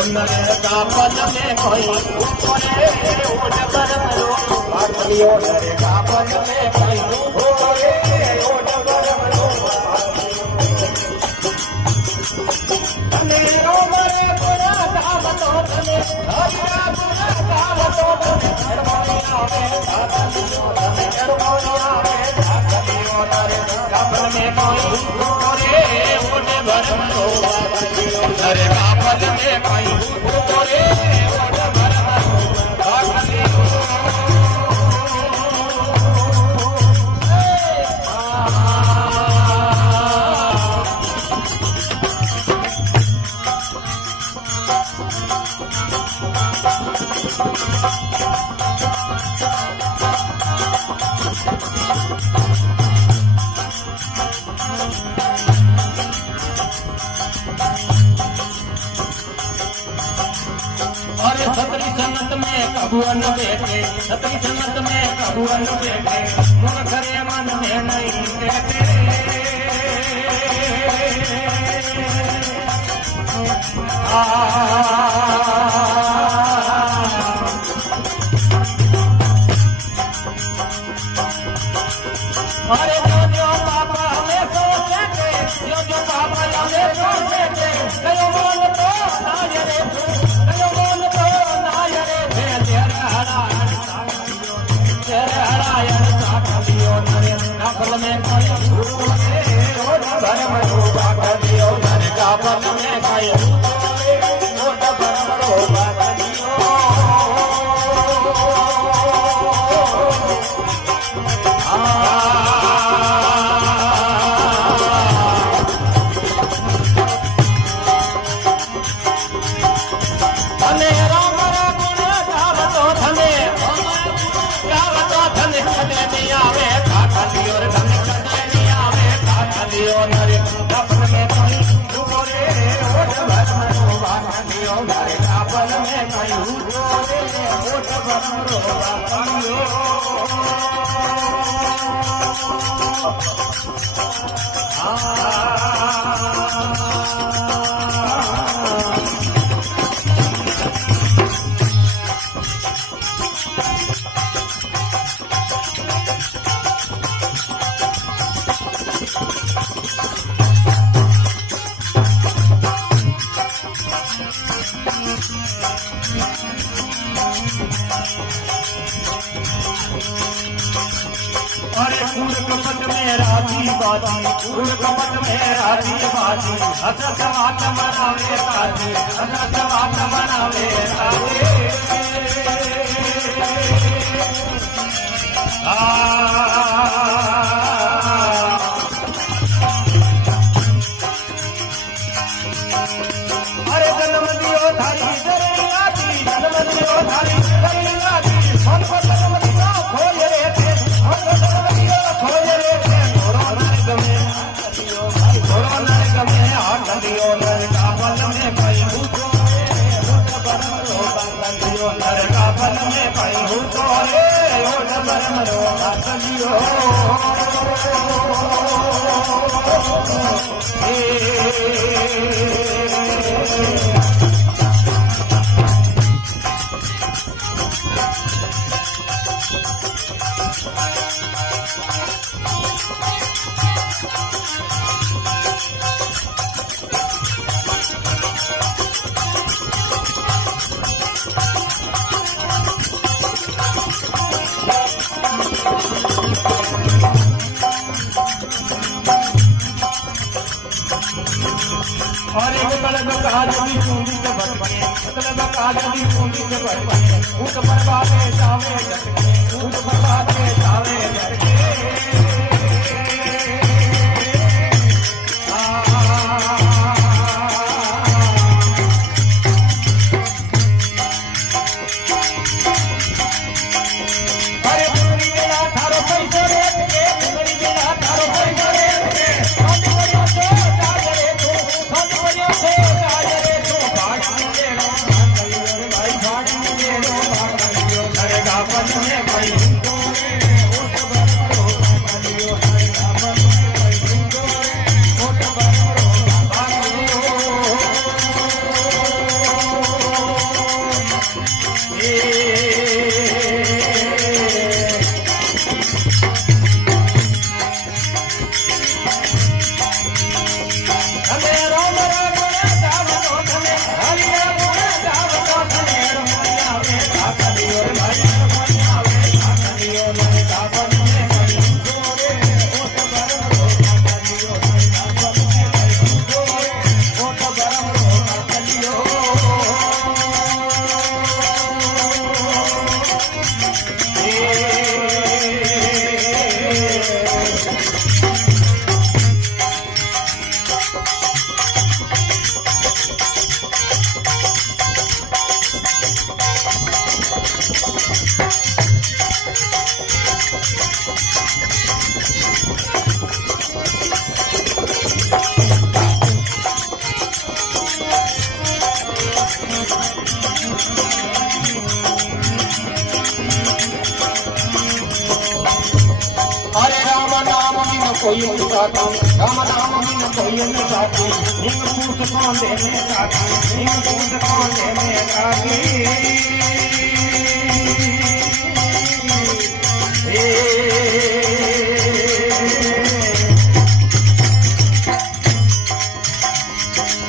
उन्नरे का पद में कोई ऊपरे ओट पर मरो बाटलियो नरे का पद में कोई ऊपरे ओट पर मरो तने रो मरे पुरा दावतो तने हरिया पुरा दावतो तने हरमोनिया में बाटलियो तने हरमोनिया में बाटलियो नरे का पद में कोई ऊपरे ओट पर मरो बाटलियो नरे का पद में कोई ऊपरे ओट पर मरो बाटलियो सतरी संगत में कबुअन बैठे सतरी संगत में कबुअन बैठे मुन करे मन में नहीं बैठे अरे जो पापा हमें सोचे थे जो पापा हमें सोचे थे कयो बोल तो नायरे कयो बोल तो नायरे तेरे हरायन साखलियो नरे नफल में कोई भूले ओट भर मरो बाटलियो नरे काफल में कोई भूले ओट भर मरो बाटलियो फूल कपट में राजी बाजी हसत वाट मनावे राजी हसत वाट मनावे राजी अरे जन्म दियो धारी जरेंगाती जन्म दियो धारी जरेंगाती हमको जन्म दियो खोज रे थे हमको जन्म दियो खोज रे थे आटलियो नर का पद में कई भूतो ओट पर मरो बाटलियो नर का पद में कई भूतो ओट पर मरो बाटलियो और एक कलम कहा जदी पूंजी के बटपने मतलब कहा जदी पूंजी के बटपने ऊट बरबादे जावे झटके ऊट बरबादे जावे झटके अरे पूरी मेरा थारो पैसे रे पूरी मेरा थारो पैसे रे भाई भाड़ में ले लो नरे का पद में कोई कोई निकाता राम राम बिन कोई निकाती निंग पूत कांदे में काकी निंग पूत कांदे में काकी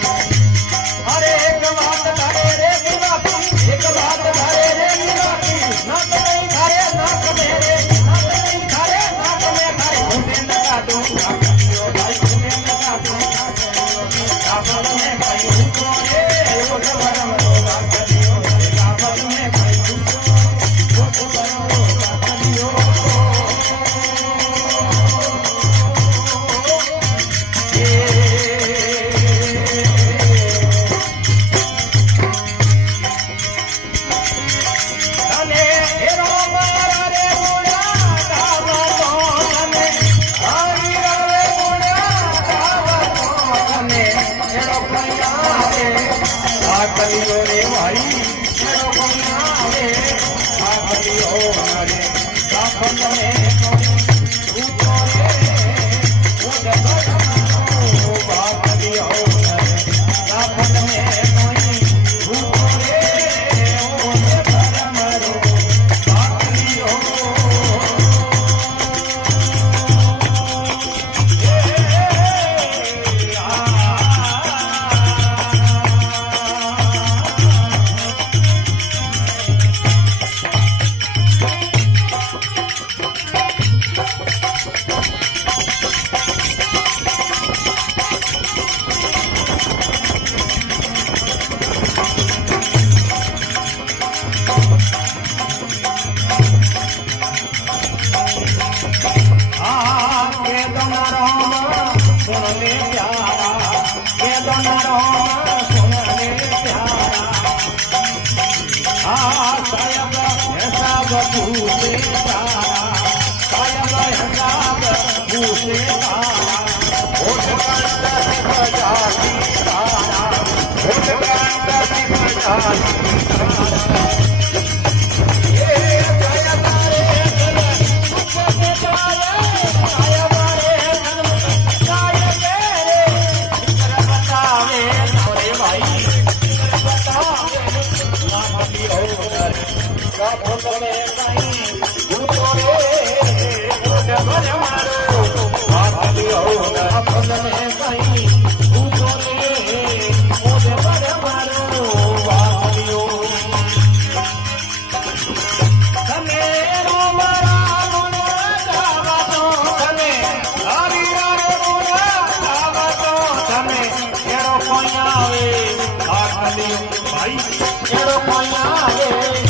अरे एक बात करे रे निवासी एक बात करे रे निवासी ना तो नहीं खारे ना तो मेरे ना तो नहीं खारे ना तो मैं खारे घूमे न काटूं काकियो भाई घूमे न काटूं कापल में खाई को रे वो भरम रोगा करियो कापल में खाई को वो भरम रोगा करियो कलियो रे भाई चलो कोई कलियो रे काफन में कोई ऊपर रे वो जगह कलियो रे काफन में कोई ऊपर रे वो जगह मरो कलियो भाई